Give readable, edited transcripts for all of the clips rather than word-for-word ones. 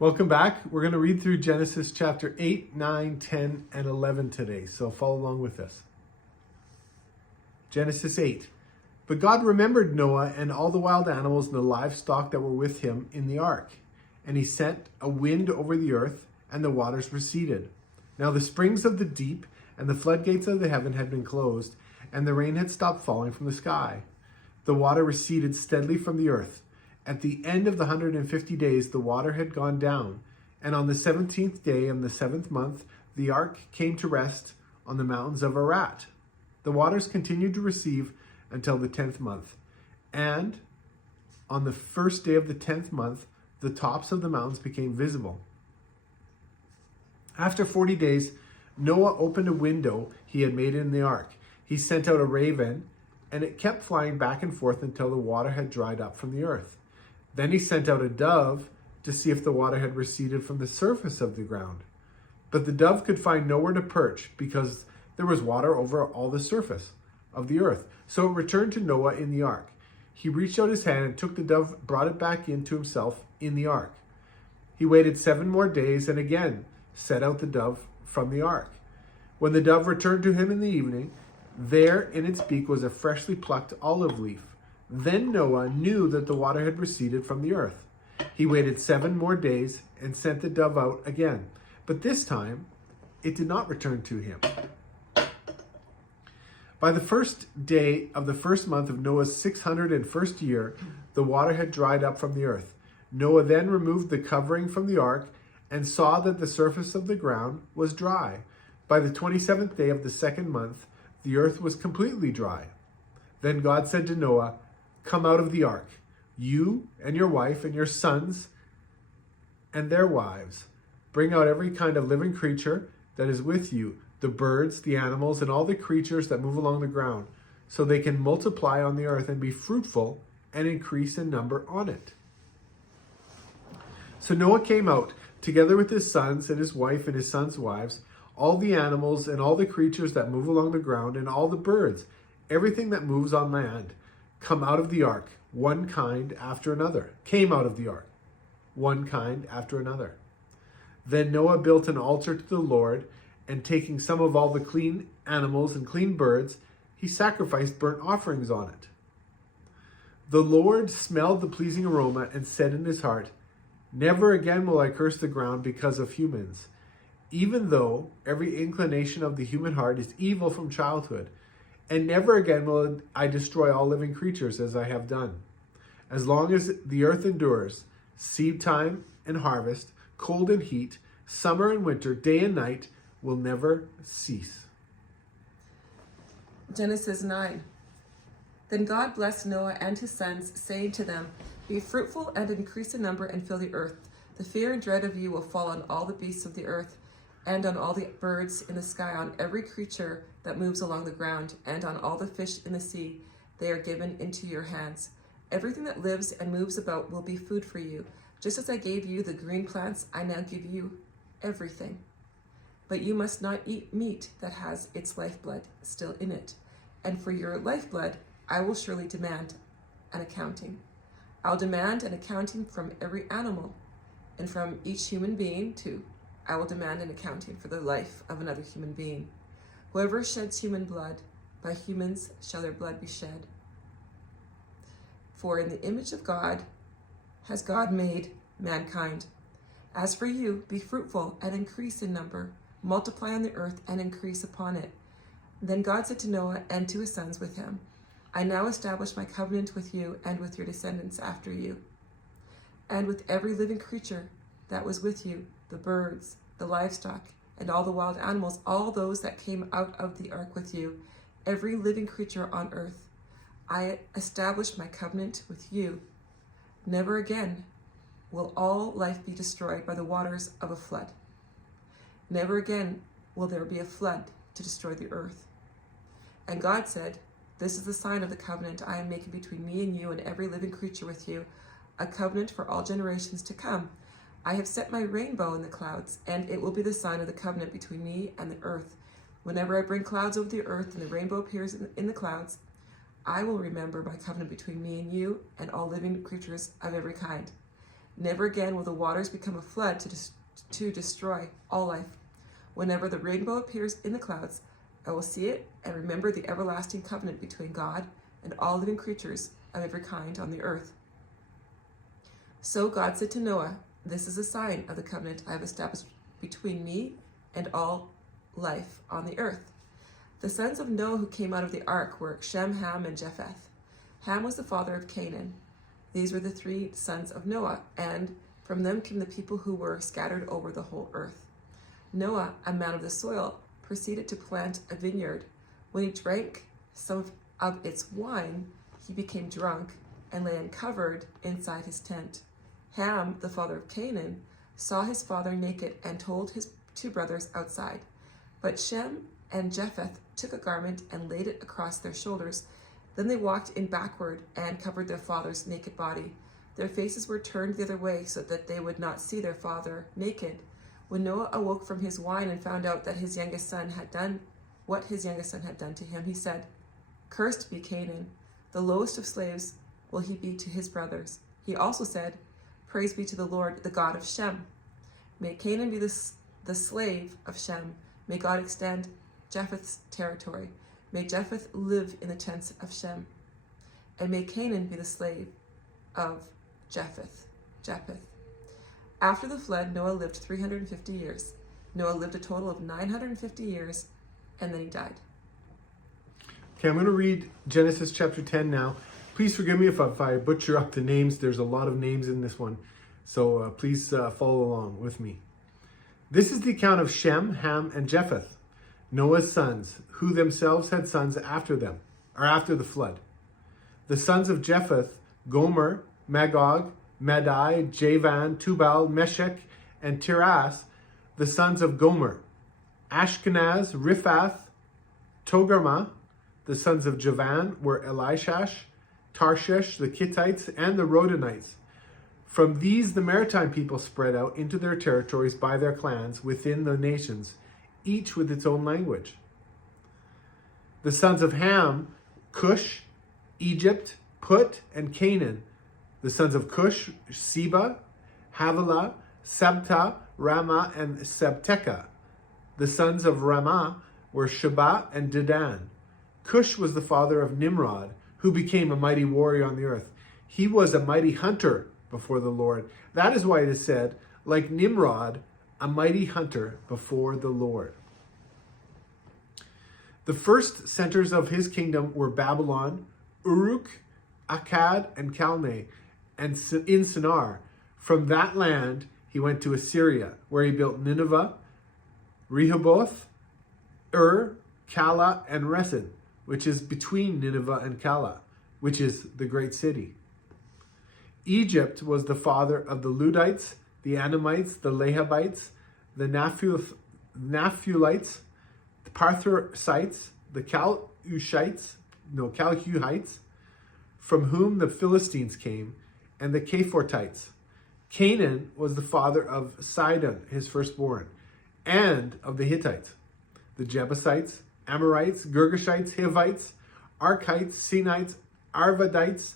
Welcome back. We're going to read through Genesis chapter 8, 9, 10, and 11 today, so follow along with us. Genesis 8. But God remembered Noah and all the wild animals and the livestock that were with him in the ark. And he sent a wind over the earth, and the waters receded. Now the springs of the deep and the floodgates of the heaven had been closed, and the rain had stopped falling from the sky. The water receded steadily from the earth. At the end of the 150 days, the water had gone down, and on the 17th day of the 7th month, the ark came to rest on the mountains of Ararat. The waters continued to recede until the 10th month, and on the first day of the 10th month, the tops of the mountains became visible. After 40 days, Noah opened a window he had made in the ark. He sent out a raven, and it kept flying back and forth until the water had dried up from the earth. Then he sent out a dove to see if the water had receded from the surface of the ground. But the dove could find nowhere to perch because there was water over all the surface of the earth. So it returned to Noah in the ark. He reached out his hand and took the dove, brought it back into himself in the ark. He waited 7 more days and again set out the dove from the ark. When the dove returned to him in the evening, there in its beak was a freshly plucked olive leaf. Then Noah knew that the water had receded from the earth. He waited 7 more days and sent the dove out again. But this time, it did not return to him. By the first day of the first month of Noah's 601st year, the water had dried up from the earth. Noah then removed the covering from the ark and saw that the surface of the ground was dry. By the 27th day of the 2nd month, the earth was completely dry. Then God said to Noah, "Come out of the ark, you and your wife and your sons and their wives. Bring out every kind of living creature that is with you, the birds, the animals, and all the creatures that move along the ground, so they can multiply on the earth and be fruitful and increase in number on it." So Noah came out, together with his sons and his wife and his sons' wives, all the animals and all the creatures that move along the ground, and all the birds, everything that moves on land, come out of the ark, one kind after another. Came out of the ark, one kind after another. Then Noah built an altar to the Lord, and taking some of all the clean animals and clean birds, he sacrificed burnt offerings on it. The Lord smelled the pleasing aroma and said in his heart, "Never again will I curse the ground because of humans, even though every inclination of the human heart is evil from childhood. And never again will I destroy all living creatures as I have done. As long as the earth endures, seed time and harvest, cold and heat, summer and winter, day and night will never cease." Genesis 9. Then God blessed Noah and his sons, saying to them, "Be fruitful and increase in number and fill the earth. The fear and dread of you will fall on all the beasts of the earth, and on all the birds in the sky, on every creature that moves along the ground, and on all the fish in the sea. They are given into your hands. Everything that lives and moves about will be food for you. Just as I gave you the green plants, I now give you everything. But you must not eat meat that has its lifeblood still in it. And for your lifeblood, I will surely demand an accounting. I'll demand an accounting from every animal, and from each human being too. I will demand an accounting for the life of another human being. Whoever sheds human blood, by humans shall their blood be shed. For in the image of God has God made mankind. As for you, be fruitful and increase in number. Multiply on the earth and increase upon it." Then God said to Noah and to his sons with him, "I now establish my covenant with you and with your descendants after you, and with every living creature that was with you, the birds, the livestock, and all the wild animals, all those that came out of the ark with you, every living creature on earth. I establish my covenant with you. Never again will all life be destroyed by the waters of a flood. Never again will there be a flood to destroy the earth." And God said, "This is the sign of the covenant I am making between me and you and every living creature with you, a covenant for all generations to come. I have set my rainbow in the clouds, and it will be the sign of the covenant between me and the earth. Whenever I bring clouds over the earth and the rainbow appears in the clouds, I will remember my covenant between me and you and all living creatures of every kind. Never again will the waters become a flood to destroy all life. Whenever the rainbow appears in the clouds, I will see it and remember the everlasting covenant between God and all living creatures of every kind on the earth. So God said to Noah, "This is a sign of the covenant I have established between me and all life on the earth." The sons of Noah who came out of the ark were Shem, Ham, and Japheth. Ham was the father of Canaan. These were the three sons of Noah, and from them came the people who were scattered over the whole earth. Noah, a man of the soil, proceeded to plant a vineyard. When he drank some of its wine, he became drunk and lay uncovered inside his tent. Ham, the father of Canaan, saw his father naked and told his two brothers outside. But Shem and Japheth took a garment and laid it across their shoulders. Then they walked in backward and covered their father's naked body. Their faces were turned the other way so that they would not see their father naked. When Noah awoke from his wine and found out that his youngest son had done what his youngest son had done to him, he said, "Cursed be Canaan, the lowest of slaves will he be to his brothers." He also said, "Praise be to the Lord, the God of Shem. May Canaan be the slave of Shem. May God extend Japheth's territory. May Japheth live in the tents of Shem. And may Canaan be the slave of Japheth. After the flood, Noah lived 350 years. Noah lived a total of 950 years, and then he died. Okay, I'm going to read Genesis chapter 10 now. Please forgive me if I butcher up the names. There's a lot of names in this one. So please follow along with me. This is the account of Shem, Ham, and Japheth, Noah's sons, who themselves had sons after them, or after the flood. The sons of Japheth, Gomer, Magog, Madai, Javan, Tubal, Meshech, and Tiras. The sons of Gomer, Ashkenaz, Riphath, Togarmah. The sons of Javan were Elishash, Tarshish, the Kittites, and the Rodanites. From these the maritime people spread out into their territories by their clans within the nations, each with its own language. The sons of Ham, Cush, Egypt, Put, and Canaan. The sons of Cush, Seba, Havilah, Sabta, Ramah, and Sabteka. The sons of Ramah were Sheba and Dedan. Cush was the father of Nimrod, who became a mighty warrior on the earth. He was a mighty hunter before the Lord. That is why it is said, like Nimrod, a mighty hunter before the Lord. The first centers of his kingdom were Babylon, Uruk, Akkad, and Calneh, and in Shinar. From that land he went to Assyria, where he built Nineveh, Rehoboth, Calah, and Resen, which is between Nineveh and Calah, which is the great city. Egypt was the father of the Ludites, the Anamites, the Lehabites, the Naphtalites, the Parthrasites, the Calhuhites, from whom the Philistines came, and the Caphartites. Canaan was the father of Sidon, his firstborn, and of the Hittites, the Jebusites, Amorites, Girgashites, Hivites, Arkites, Sinites, Arvadites,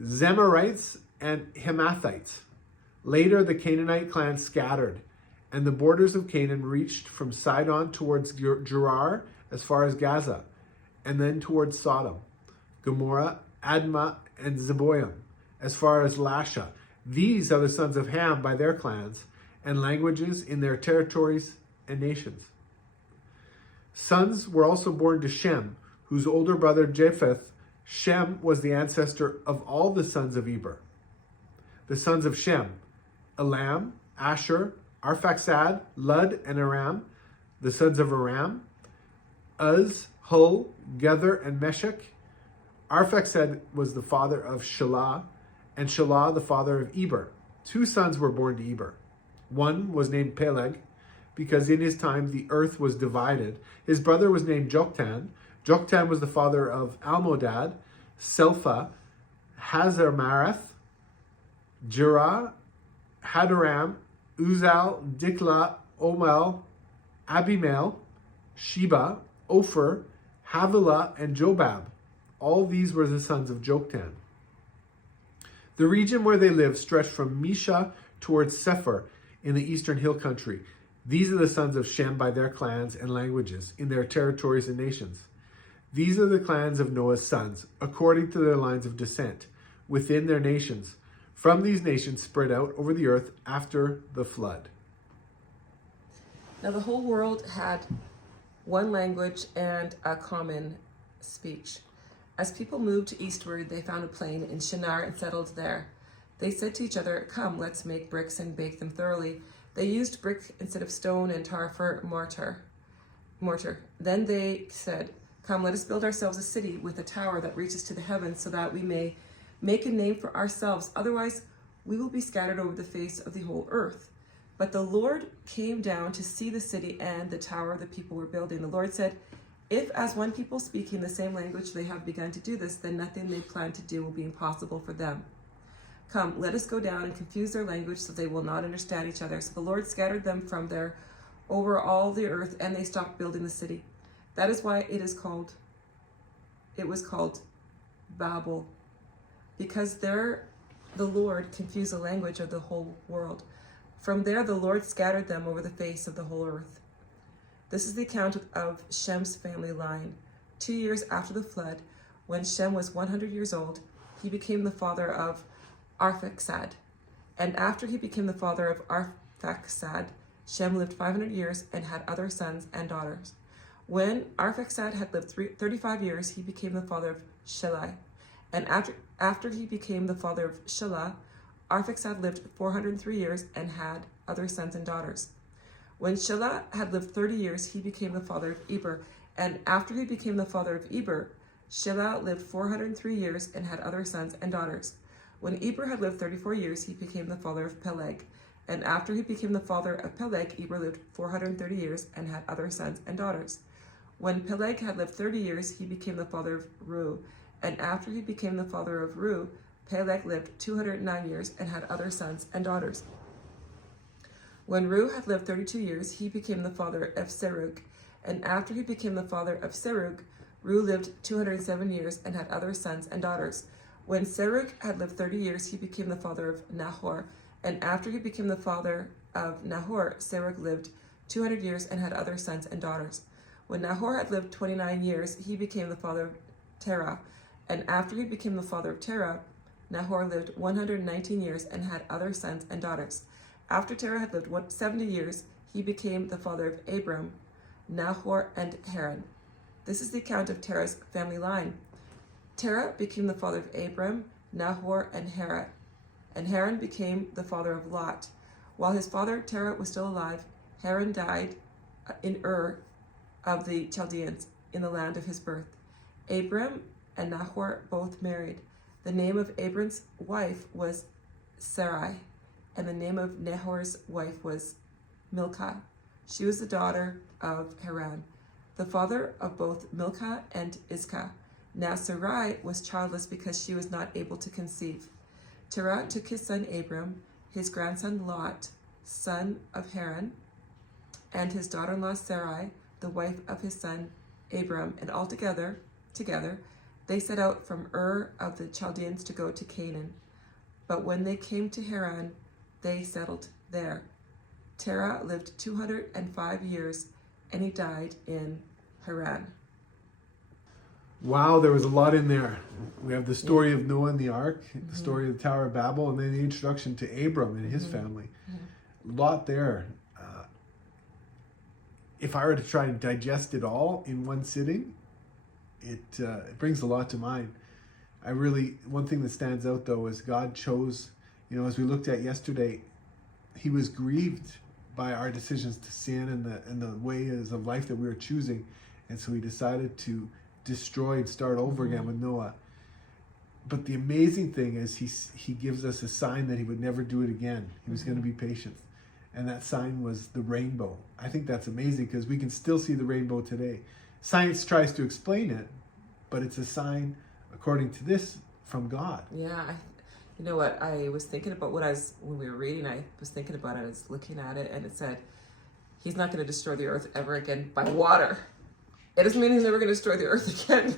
Zemarites, and Hamathites. Later, the Canaanite clans scattered, and the borders of Canaan reached from Sidon towards Gerar as far as Gaza, and then towards Sodom, Gomorrah, Admah, and Zeboim, as far as Lasha. These are the sons of Ham by their clans and languages in their territories and nations. Sons were also born to Shem, whose older brother Japheth. Shem was the ancestor of all the sons of Eber. The sons of Shem, Elam, Asher, Arphaxad, Lud, and Aram. The sons of Aram, Uz, Hul, Gether, and Meshech. Arphaxad was the father of Shelah, and Shelah the father of Eber. Two sons were born to Eber. One was named Peleg, because in his time the earth was divided. His brother was named Joktan. Joktan was the father of Almodad, Selpha, Hazarmarath, Jerah, Hadaram, Uzal, Dikla, Omel, Abimael, Sheba, Ophir, Havilah, and Jobab. All these were the sons of Joktan. The region where they lived stretched from Misha towards Sephar in the eastern hill country. These are the sons of Shem by their clans and languages, in their territories and nations. These are the clans of Noah's sons, according to their lines of descent, within their nations, from these nations spread out over the earth after the flood. Now the whole world had one language and a common speech. As people moved eastward, they found a plain in Shinar and settled there. They said to each other, "Come, let's make bricks and bake them thoroughly." They used brick instead of stone and tar for mortar. Then they said, "Come, let us build ourselves a city with a tower that reaches to the heavens, so that we may make a name for ourselves. Otherwise, we will be scattered over the face of the whole earth." But the Lord came down to see the city and the tower the people were building. The Lord said, "If as one people speaking the same language they have begun to do this, then nothing they plan to do will be impossible for them. Come, let us go down and confuse their language so they will not understand each other." So the Lord scattered them from there over all the earth, and they stopped building the city. That is why it was called Babel, because there the Lord confused the language of the whole world. From there the Lord scattered them over the face of the whole earth. This is the account of Shem's family line. 2 years after the flood, when Shem was 100 years old, he became the father of Arphaxad. And after he became the father of Arphaxad, Shem lived 500 years and had other sons and daughters. When Arphaxad had lived 35 years, he became the father of Shelah. And after he became the father of Shelah, Arphaxad lived 403 years and had other sons and daughters. When Shelah had lived 30 years, he became the father of Eber. And after he became the father of Eber, Shelah lived 403 years and had other sons and daughters. When Eber had lived 34 years, he became the father of Peleg. And after he became the father of Peleg, Eber lived 430 years and had other sons and daughters. When Peleg had lived 30 years, he became the father of Reu. And after he became the father of Reu, Peleg lived 209 years and had other sons and daughters. When Reu had lived 32 years, he became the father of Serug. And after he became the father of Serug, Reu lived 207 years and had other sons and daughters. When Serug had lived 30 years, he became the father of Nahor. And after he became the father of Nahor, Serug lived 200 years and had other sons and daughters. When Nahor had lived 29 years, he became the father of Terah. And after he became the father of Terah, Nahor lived 119 years and had other sons and daughters. After Terah had lived 70 years, he became the father of Abram, Nahor, and Haran. This is the account of Terah's family line. Terah became the father of Abram, Nahor, and Haran. And Haran became the father of Lot. While his father Terah was still alive, Haran died in Ur of the Chaldeans, in the land of his birth. Abram and Nahor both married. The name of Abram's wife was Sarai, and the name of Nahor's wife was Milcah. She was the daughter of Haran, the father of both Milcah and Iscah. Now Sarai was childless because she was not able to conceive. Terah took his son Abram, his grandson Lot, son of Haran, and his daughter-in-law Sarai, the wife of his son Abram, and together they set out from Ur of the Chaldeans to go to Canaan. But when they came to Haran, they settled there. Terah lived 205 years, and he died in Haran. Wow, there was a lot in there. We have the story of Noah and the ark, the story of the Tower of Babel, and then the introduction to Abram and his family. A lot there. If I were to try and digest it all in one sitting, it brings a lot to mind. One thing that stands out though is God chose, as we looked at yesterday, he was grieved by our decisions to sin and the ways of life that we were choosing. And so he decided to destroy and start over again with Noah. But the amazing thing is he gives us a sign that he would never do it again. He was going to be patient. And that sign was the rainbow. I think that's amazing because we can still see the rainbow today. Science tries to explain it, but it's a sign, according to this, from God. Yeah, you know what? I was thinking about when we were reading, I was thinking about it. I was looking at it, and it said, he's not going to destroy the earth ever again by water. It doesn't mean he's never going to destroy the earth again,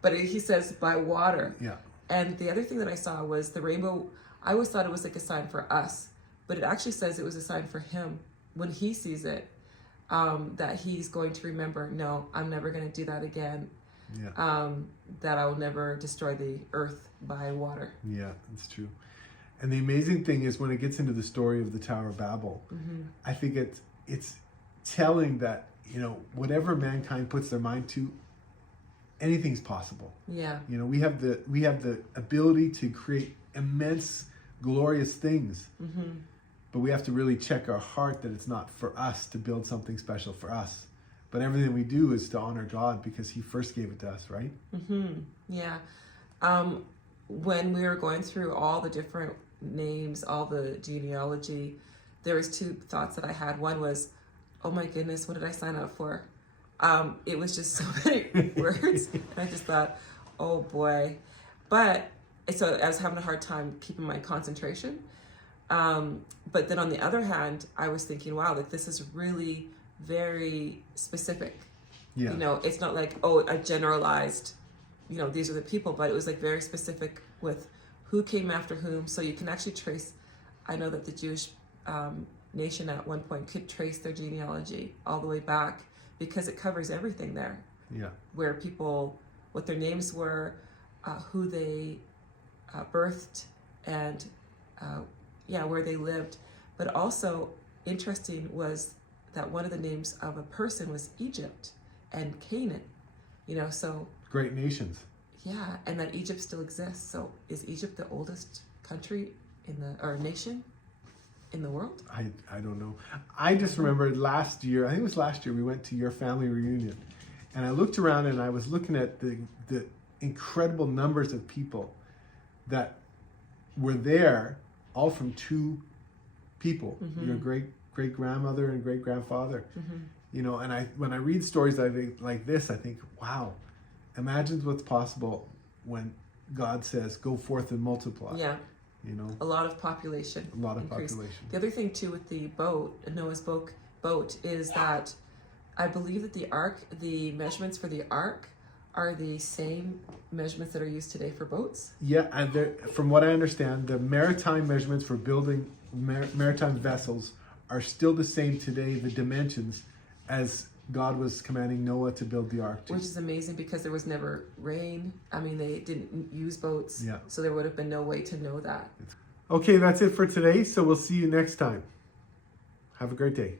but he says by water. Yeah. And the other thing that I saw was the rainbow. I always thought it was like a sign for us, but it actually says it was a sign for him when he sees it, that he's going to remember, no, I'm never going to do that again. Yeah. That I will never destroy the earth by water. Yeah, it's true. And the amazing thing is when it gets into the story of the Tower of Babel, I think it's telling that, you know, whatever mankind puts their mind to, anything's possible. Yeah. You know, we have the ability to create immense, glorious things. But we have to really check our heart that it's not for us to build something special for us. But everything we do is to honor God because he first gave it to us, right? Yeah. When we were going through all the different names, all the genealogy, there was two thoughts that I had. One was, oh my goodness, what did I sign up for? It was just so many words. And I just thought, oh boy. But so I was having a hard time keeping my concentration. But then on the other hand, I was thinking, wow, like this is really very specific. Yeah. You know, it's not like, oh, a generalized, you know, these are the people, but it was like very specific with who came after whom. So you can actually trace, I know that the Jewish nation at one point could trace their genealogy all the way back because it covers everything there. Yeah. Where people, what their names were, who they birthed, and where they lived. But also interesting was that one of the names of a person was Egypt and Canaan, you know, so. Great nations. Yeah, and that Egypt still exists. So is Egypt the oldest country or nation in the world? I don't know. I just remember last year, I think it was last year, we went to your family reunion. And I looked around and I was looking at the incredible numbers of people that were there, all from two people, your great-grandmother and great-grandfather. You know, and when I read stories like this, I think, wow, imagine what's possible when God says, go forth and multiply. Yeah. You know, a lot of population. A lot of increase. population. The other thing too with the boat, Noah's boat, is that I believe that the measurements for the ark are the same measurements that are used today for boats. Yeah, and from what I understand, the maritime measurements for building maritime vessels are still the same today, the dimensions, as God was commanding Noah to build the ark. Which is amazing because there was never rain. I mean, they didn't use boats. Yeah. So there would have been no way to know that. Okay, that's it for today. So we'll see you next time. Have a great day.